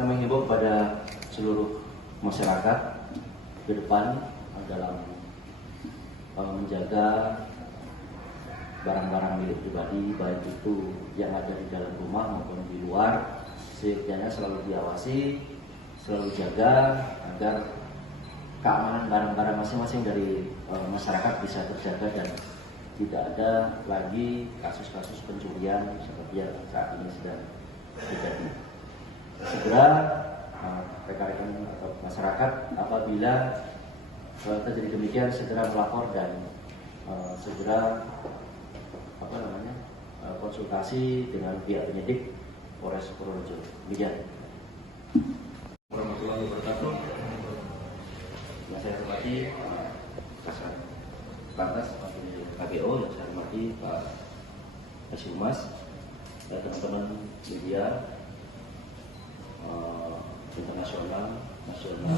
Kita menghimbau kepada seluruh masyarakat ke depan dalam menjaga barang-barang milik pribadi, baik itu yang ada di dalam rumah maupun di luar, seyogyanya selalu diawasi, selalu jaga agar keamanan barang-barang masing-masing dari masyarakat bisa terjaga dan tidak ada lagi kasus-kasus pencurian seperti yang saat ini sedang terjadi. Segera rekan-rekan atau masyarakat apabila terjadi demikian segera melapor dan segera konsultasi dengan pihak penyidik Polres Purworejo. Demikian. Warahmatullahi wabarakatuh. Yang saya hormati Kasat Lantas KPO, yang saya hormati Pak Humas, dan teman-teman media internasional, nasional,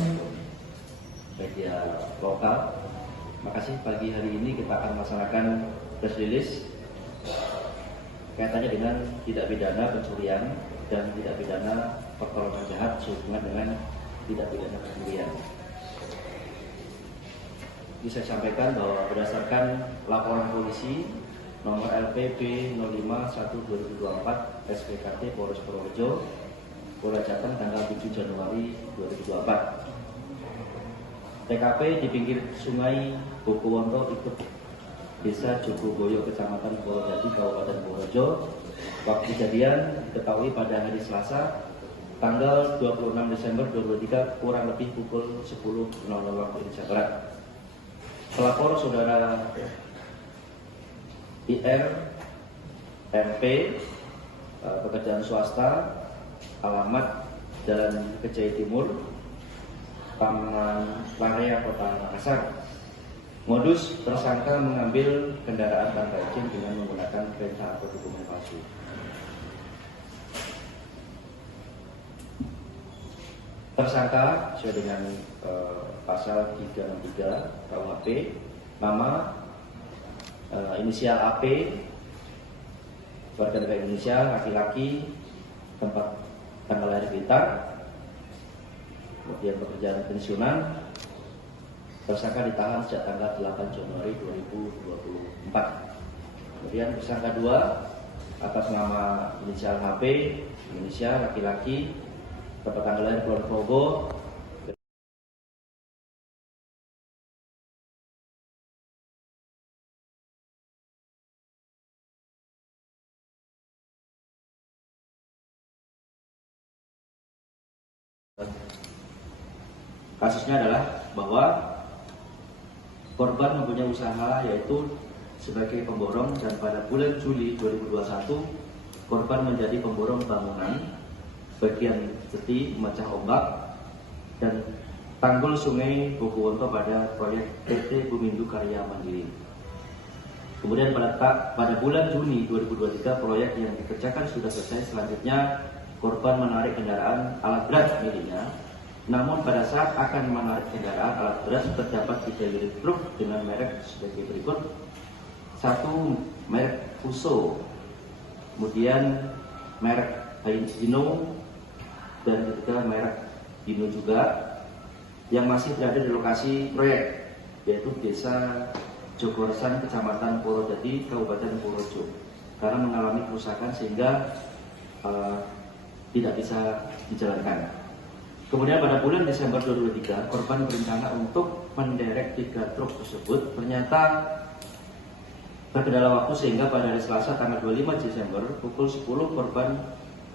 media lokal. Makasih, pagi hari ini kita akan melaksanakan press release kaitannya dengan tidak pidana pencurian dan tidak pidana pertolongan jahat sehubungan dengan tidak pidana pencurian. Bisa saya sampaikan bahwa berdasarkan laporan polisi nomor LPB 051/2024 SPKT Polres Purworejo, Polda Jateng tanggal 7 Januari 2024. TKP di pinggir sungai Bokowonto ikut Desa Jogoboyo, Kecamatan Purwodadi, Kabupaten Purworejo. Waktu kejadian diketahui pada hari Selasa, tanggal 26 Desember 2023, kurang lebih pukul 10.00 waktu Indonesia Barat. Pelapor saudara IR MP, pekerjaan swasta, alamat Jalan Kejai Timur, Taman Larea, Kota Makassar. Modus tersangka mengambil kendaraan tanpa izin dengan menggunakan perintah atau dokumen palsu. Tersangka sesuai dengan pasal 363 KUHP, nama inisial AP, warga negara Indonesia, laki-laki, tempat tanggal lahir Blitar, kemudian pekerjaan pensiunan. Tersangka ditahan sejak tanggal 8 Januari 2024. Kemudian tersangka 2 atas nama inisial HP, Indonesia, laki-laki, tempat tanggal lahir Kulon Progo. Kasusnya adalah bahwa korban mempunyai usaha yaitu sebagai pemborong, dan pada bulan Juli 2021 korban menjadi pemborong bangunan bagian jeti memecah ombak dan tanggul sungai Bokowonto pada proyek PT Bumindo Karya Mandiri. Kemudian pada bulan Juni 2023 proyek yang dikerjakan sudah selesai. Selanjutnya korban menarik kendaraan alat berat miliknya. Namun pada saat akan menarik kendaraan alat berat terdapat 3 unit truk dengan merek sebagai berikut. 1 merek Fuso, kemudian merek Hino, dan ketiga merek Dino juga, yang masih berada di lokasi proyek, yaitu Desa Jogoresan, Kecamatan Purwodadi, Kabupaten Purworejo, karena mengalami kerusakan sehingga tidak bisa dijalankan. Kemudian pada bulan Desember 2023, korban berencana untuk menderek 3 truk tersebut. Ternyata terkendala waktu sehingga pada hari Selasa tanggal 25 Desember pukul 10 korban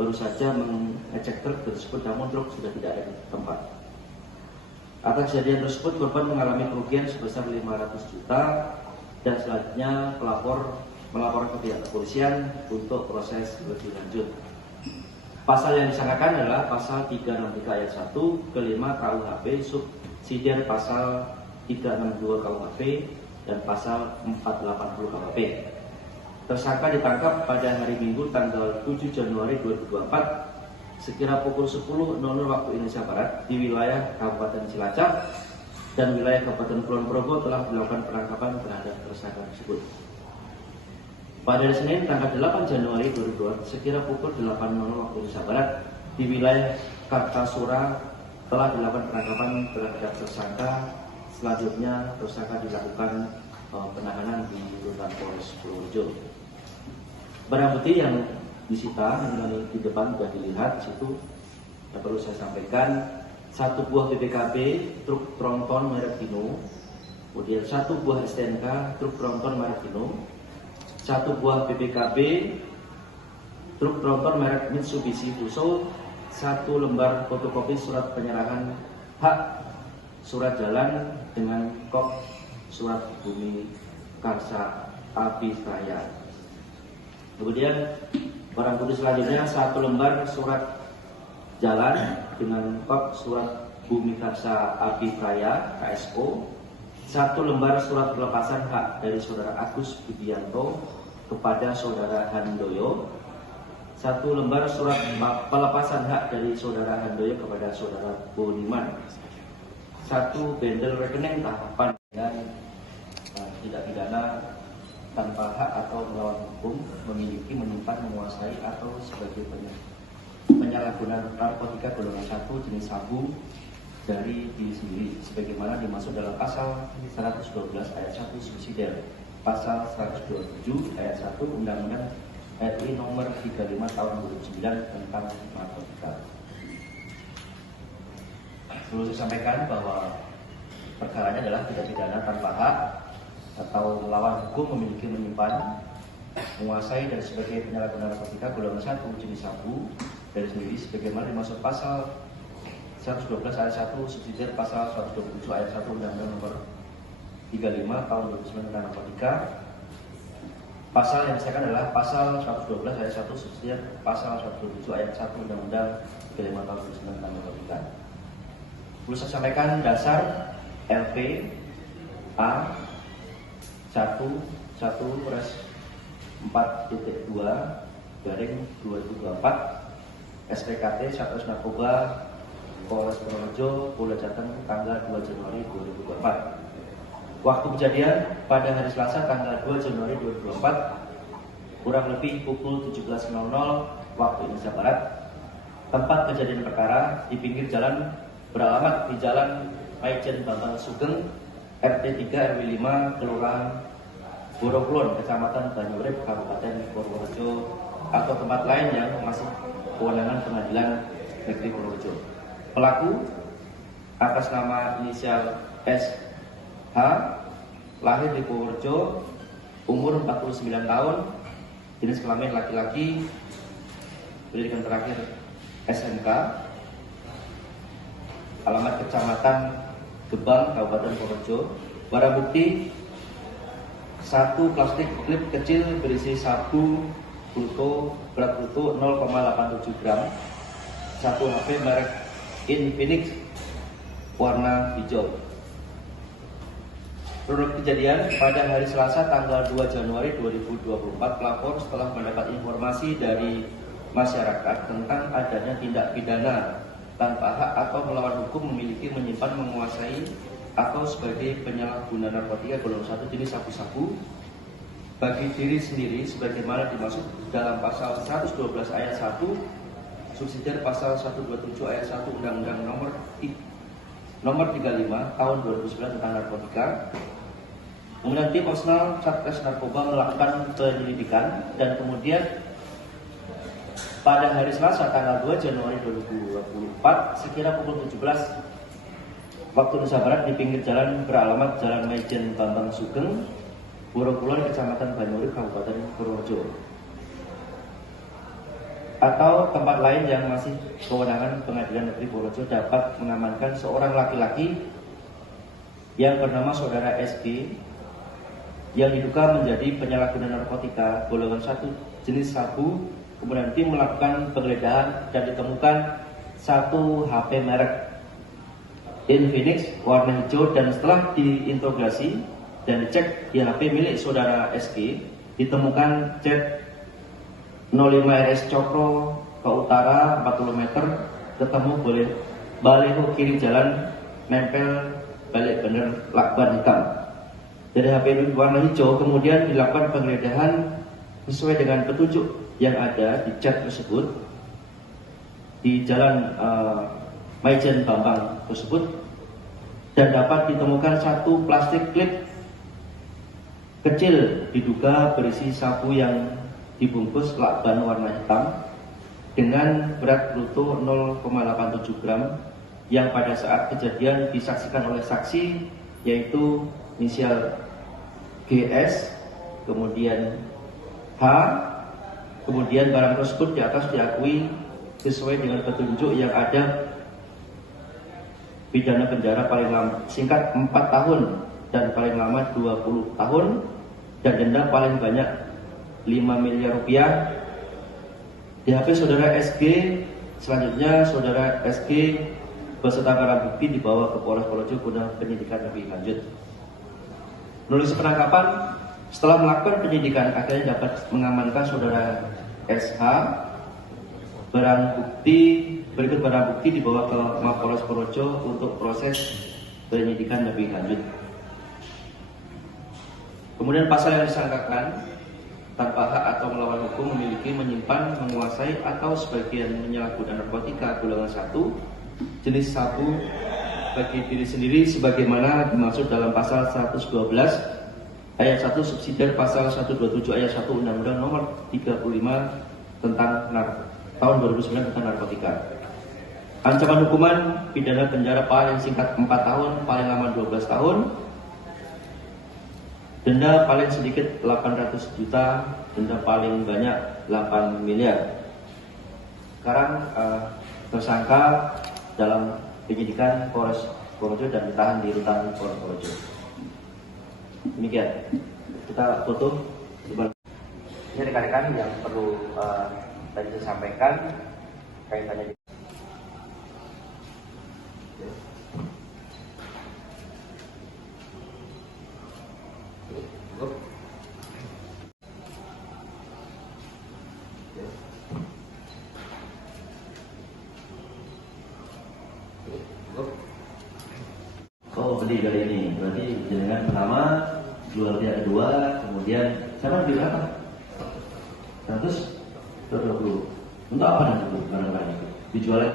baru saja mengecek truk tersebut, namun truk sudah tidak ada di tempat. Atas kejadian tersebut korban mengalami kerugian sebesar 500 juta dan selanjutnya pelapor melapor ke pihak kepolisian untuk proses lebih lanjut. Pasal yang disangkakan adalah pasal 363 ayat 1 ke-5 KUHP subsidiar pasal 362 KUHP dan pasal 480 KUHP. Tersangka ditangkap pada hari Minggu tanggal 7 Januari 2024 sekira pukul 10.00 waktu Indonesia Barat di wilayah Kabupaten Cilacap, dan wilayah Kabupaten Kulon Progo telah dilakukan penangkapan terhadap tersangka tersebut. Pada hari Senin tanggal 8 Januari 2022 sekira pukul 8.00 waktu Indonesia Barat di wilayah Kartasura telah dilakukan penangkapan terhadap tersangka. Selanjutnya tersangka dilakukan penahanan di rutan Polres Purworejo. Barang bukti yang disita di depan sudah dilihat di situ. Yang perlu saya sampaikan, 1 buah BPKB truk tronton merek Dino, kemudian 1 buah STNK truk tronton merek Dino, 1 buah BPKB truk tronton merek Mitsubishi Fuso, 1 lembar fotokopi surat penyerahan hak surat jalan dengan kop surat bumi Karsa Abisraya. Kemudian barang bukti selanjutnya 1 lembar surat jalan dengan kop surat bumi Karsa Abisraya KSO, 1 lembar surat pelepasan hak dari saudara Agus Budianto kepada saudara Handoyo, 1 lembar surat pelepasan hak dari saudara Handoyo kepada saudara Boniman, 1 bendel rekening tahapan dan tidak pidana tanpa hak atau melawan hukum, memiliki, menyimpan, menguasai atau sebagai penyalahgunaan narkotika golongan 1 jenis sabu dari diri sendiri sebagaimana dimaksud dalam pasal 112 ayat 1 subsidiar pasal 127 ayat 1 Undang-Undang RI nomor 35 tahun 2009 tentang narkotika. Perlu saya sampaikan bahwa perkaranya adalah tidak pidana tanpa hak atau melawan hukum, memiliki, menyimpan, menguasai dan sebagai penyalahgunaan narkotika golongan 1 jenis sabu dari sendiri sebagaimana dimaksud pasal 112 ayat 1 subsidiar pasal 127 ayat 1 Undang-Undang nomor 35 tahun 2009 tentang narkotika. Pasal yang disahkan adalah pasal 112 ayat 1 subsidiar pasal 127 ayat 1 Undang-Undang 35 tahun 2009 tentang narkotika. Perlu saya sampaikan dasar LP A 11 res 4.2 garing 2024 SPKT Satgas Narkoba Polres Purworejo, Polda Jateng tanggal 2 Januari 2024. Waktu kejadian pada hari Selasa tanggal 2 Januari 2024 kurang lebih pukul 17.00 waktu Indonesia Barat. Tempat kejadian perkara di pinggir jalan beralamat di Jalan Maijen Bambang Sugeng RT 3 RW 5 Kelurahan Borokulon Kecamatan Banyurip Kabupaten Purworejo atau tempat lain yang masih kewenangan Pengadilan Negeri Purworejo. Pelaku atas nama inisial SH, lahir di Purworejo, umur 49 tahun, jenis kelamin laki-laki, pendidikan terakhir SMK, alamat Kecamatan Gebang, Kabupaten Purworejo. Barang bukti 1 plastik klip kecil berisi sabu bruto, berat bruto 0,87 gram, 1 HP merek Infinix warna hijau. Kronologi kejadian pada hari Selasa tanggal 2 Januari 2024, pelapor setelah mendapat informasi dari masyarakat tentang adanya tindak pidana tanpa hak atau melawan hukum, memiliki, menyimpan, menguasai atau sebagai penyalahguna narkotika golongan 1 jenis sabu-sabu bagi diri sendiri sebagaimana dimaksud dalam pasal 112 ayat 1 subsidiar pasal 127 ayat 1 Undang-Undang nomor 35 tahun 2009 tentang narkotika. Kemudian tim Opsnal Satgas Narkoba melakukan penyelidikan dan kemudian pada hari Selasa tanggal 2 Januari 2024 sekira pukul 17 waktu Indonesia Barat di pinggir jalan beralamat Jalan Maijen Bambang Sugeng, Borokulon, Kecamatan Banyurip, Kabupaten Purworejo atau tempat lain yang masih kewenangan Pengadilan Negeri Purworejo dapat mengamankan seorang laki-laki yang bernama saudara SG yang diduga menjadi penyalahguna narkotika golongan 1 jenis sabu. Kemudian tim melakukan penggeledahan dan ditemukan 1 HP merek Infinix warna hijau, dan setelah diinterogasi dan dicek di HP milik saudara SG ditemukan cat 05 RS Cokro ke utara 40 meter, ketemu baleho kiri jalan nempel balik bener lakban hitam. Dari HP warna hijau kemudian dilakukan penggeledahan sesuai dengan petunjuk yang ada di chat tersebut di Jalan Maijen Bambang tersebut, dan dapat ditemukan satu plastik klip kecil diduga berisi sabu yang dibungkus lakban warna hitam dengan berat bruto 0,87 gram yang pada saat kejadian disaksikan oleh saksi, yaitu inisial GS, kemudian H, kemudian barang tersebut di atas diakui sesuai dengan petunjuk yang ada pidana penjara paling lama singkat 4 tahun dan paling lama 20 tahun dan denda paling banyak 5 miliar rupiah. Di HP saudara SG, selanjutnya saudara SG beserta barang bukti dibawa ke Polres Projo guna penyidikan lebih lanjut. Menulis penangkapan, setelah melakukan penyidikan akhirnya dapat mengamankan saudara SH. Berikut barang bukti dibawa ke Mapolres Projo untuk proses penyidikan lebih lanjut. Kemudian pasal yang disangkakan tanpa hak atau melawan hukum memiliki, menyimpan, menguasai atau sebagian menyalahgunakan narkotika golongan 1 jenis sabu bagi diri sendiri sebagaimana dimaksud dalam pasal 112 ayat 1 subsidiar pasal 127 ayat 1 Undang-Undang Nomor 35 tentang tahun 2009 tentang narkotika. Ancaman hukuman pidana penjara paling singkat 4 tahun, paling lama 12 tahun. Denda paling sedikit 800 juta, denda paling banyak 8 miliar. Sekarang tersangka dalam penyidikan Polres Projo dan ditahan di rutan Polres Projo. Demikian. Kita tutup. Ini rekan-rekan yang perlu tadi saya sampaikan kaitannya. Oh, beli kali ini. Berarti jenengan pertama, jual dia kedua, kemudian siapa beli berapa? 120. Untuk apa nanti barang-barang itu? Dijual